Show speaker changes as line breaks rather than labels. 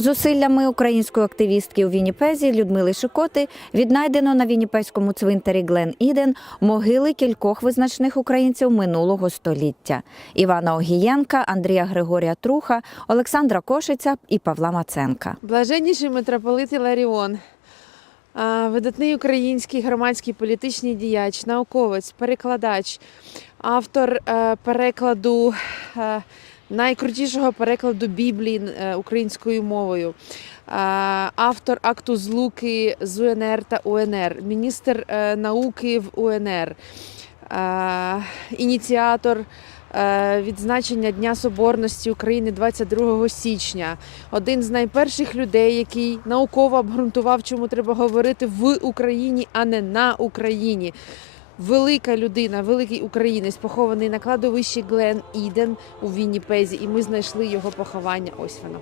Зусиллями української активістки у Вінніпезі Людмили Шикоти віднайдено на Вінніпезькому цвинтарі Глен Іден могили кількох визначних українців минулого століття: Івана Огієнка, Андрія Григорія Труха, Олександра Кошиця і Павла Маценка.
Блаженніший митрополит Іларіон, видатний український громадський політичний діяч, науковець, перекладач, автор е, перекладу е, найкрутішого перекладу Біблії е, українською мовою, автор акту злуки з УНР та УНР, міністр е, науки в УНР, ініціатор е, відзначення Дня Соборності України 22 січня один з найперших людей, який науково обґрунтував, чому треба говорити в Україні, а не на Україні. Велика людина, великий українець, похований на кладовищі Глен Іден у Вінніпезі, і ми знайшли його поховання. Ось воно.